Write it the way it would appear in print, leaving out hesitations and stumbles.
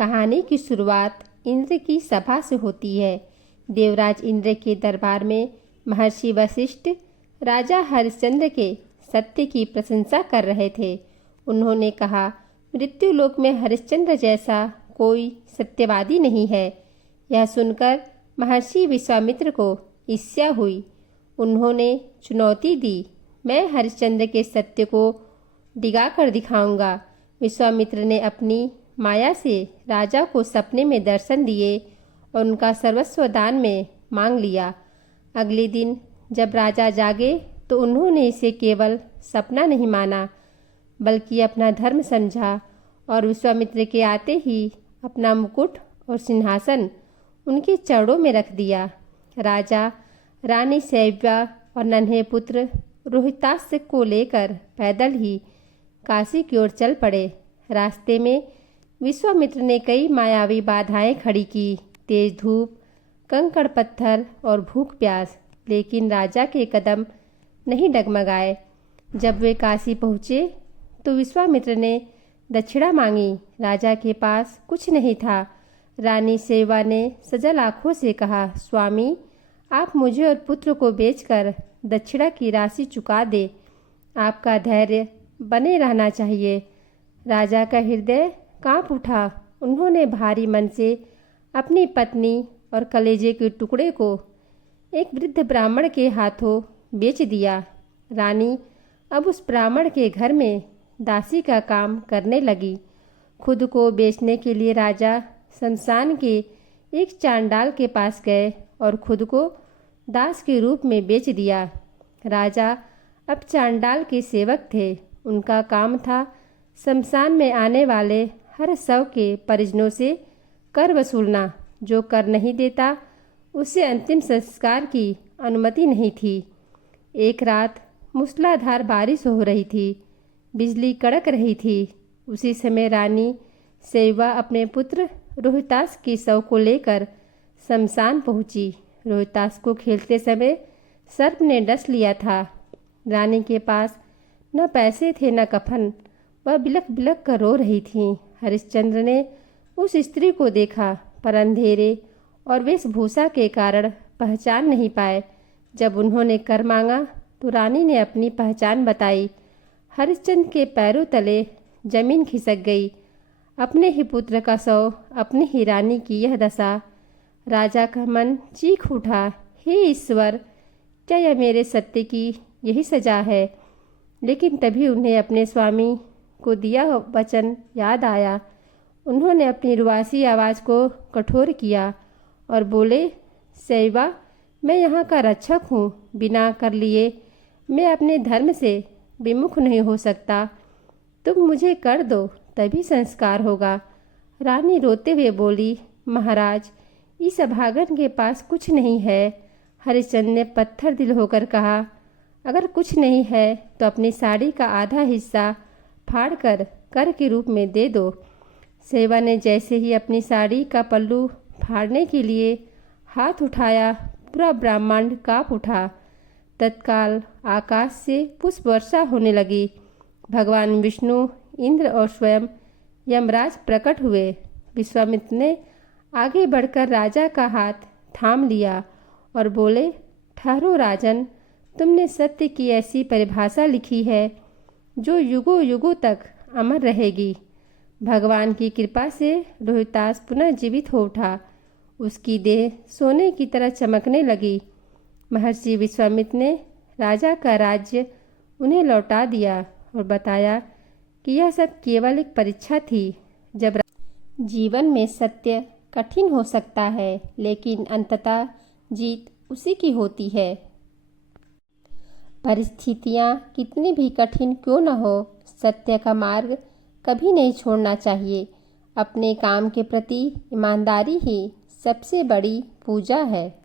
कहानी की शुरुआत इंद्र की सभा से होती है। देवराज इंद्र के दरबार में महर्षि वशिष्ठ राजा हरिश्चंद्र के सत्य की प्रशंसा कर रहे थे। उन्होंने कहा, मृत्युलोक में हरिश्चंद्र जैसा कोई सत्यवादी नहीं है। यह सुनकर महर्षि विश्वामित्र को ईर्ष्या हुई। उन्होंने चुनौती दी, मैं हरिश्चंद्र के सत्य को डिगाकर दिखाऊंगा। विश्वामित्र ने अपनी माया से राजा को सपने में दर्शन दिए और उनका सर्वस्व दान में मांग लिया। अगले दिन जब राजा जागे तो उन्होंने इसे केवल सपना नहीं माना बल्कि अपना धर्म समझा और विश्वामित्र के आते ही अपना मुकुट और सिंहासन उनके चरणों में रख दिया। राजा, रानी शैव्या और नन्हे पुत्र रोहितास को लेकर पैदल ही काशी की ओर चल पड़े। रास्ते में विश्वामित्र ने कई मायावी बाधाएं खड़ी की, तेज धूप, कंकड़ पत्थर और भूख प्यास, लेकिन राजा के कदम नहीं डगमगाए। जब वे काशी पहुँचे तो विश्वामित्र ने दक्षिणा मांगी। राजा के पास कुछ नहीं था। रानी शैव्या ने सजल आंखों से कहा, स्वामी, आप मुझे और पुत्र को बेचकर दक्षिणा की राशि चुका दे। आपका धैर्य बने रहना चाहिए। राजा का हृदय कांप उठा। उन्होंने भारी मन से अपनी पत्नी और कलेजे के टुकड़े को एक वृद्ध ब्राह्मण के हाथों बेच दिया। रानी अब उस ब्राह्मण के घर में दासी का काम करने लगी। खुद को बेचने के लिए राजा शमशान के एक चांडाल के पास गए और खुद को दास के रूप में बेच दिया। राजा अब चांडाल के सेवक थे। उनका काम था शमशान में आने वाले हर शव के परिजनों से कर वसूलना। जो कर नहीं देता उसे अंतिम संस्कार की अनुमति नहीं थी। एक रात मूसलाधार बारिश हो रही थी, बिजली कड़क रही थी। उसी समय रानी शैव्या अपने पुत्र रोहितास के शव को लेकर शमशान पहुंची। रोहितास को खेलते समय सर्प ने डस लिया था। रानी के पास न पैसे थे न कफन। वह बिलख बिलख कर रो रही थी। हरिश्चंद्र ने उस स्त्री को देखा, पर अंधेरे और वेशभूषा के कारण पहचान नहीं पाए। जब उन्होंने कर मांगा तो रानी ने अपनी पहचान बताई। हरिश्चंद्र के पैरों तले जमीन खिसक गई। अपने ही पुत्र का शव, अपनी ही रानी की यह दशा। राजा का मन चीख उठा, हे ईश्वर, क्या यह मेरे सत्य की यही सजा है? लेकिन तभी उन्हें अपने स्वामी को दिया वचन याद आया। उन्होंने अपनी रुआसी आवाज़ को कठोर किया और बोले, शैव्या, मैं यहाँ का रक्षक हूँ। बिना कर लिए मैं अपने धर्म से विमुख नहीं हो सकता। तुम मुझे कर दो, तभी संस्कार होगा। रानी रोते हुए बोली, महाराज, इस अभागन के पास कुछ नहीं है। हरिश्चंद्र ने पत्थर दिल होकर कहा, अगर कुछ नहीं है तो अपनी साड़ी का आधा हिस्सा फाड़कर कर के रूप में दे दो। शैव्या ने जैसे ही अपनी साड़ी का पल्लू फाड़ने के लिए हाथ उठाया, पूरा ब्रह्मांड कांप उठा। तत्काल आकाश से पुष्प वर्षा होने लगी। भगवान विष्णु, इंद्र और स्वयं यमराज प्रकट हुए। विश्वामित्र ने आगे बढ़कर राजा का हाथ थाम लिया और बोले, ठहरो राजन, तुमने सत्य की ऐसी परिभाषा लिखी है जो युगों युगों तक अमर रहेगी। भगवान की कृपा से रोहितास पुनः जीवित हो उठा। उसकी देह सोने की तरह चमकने लगी। महर्षि विश्वामित्र ने राजा का राज्य उन्हें लौटा दिया और बताया कि यह सब केवल एक परीक्षा थी। जब जीवन में सत्य कठिन हो सकता है, लेकिन अंततः जीत उसी की होती है। परिस्थितियाँ कितनी भी कठिन क्यों न हो, सत्य का मार्ग कभी नहीं छोड़ना चाहिए। अपने काम के प्रति ईमानदारी ही सबसे बड़ी पूजा है।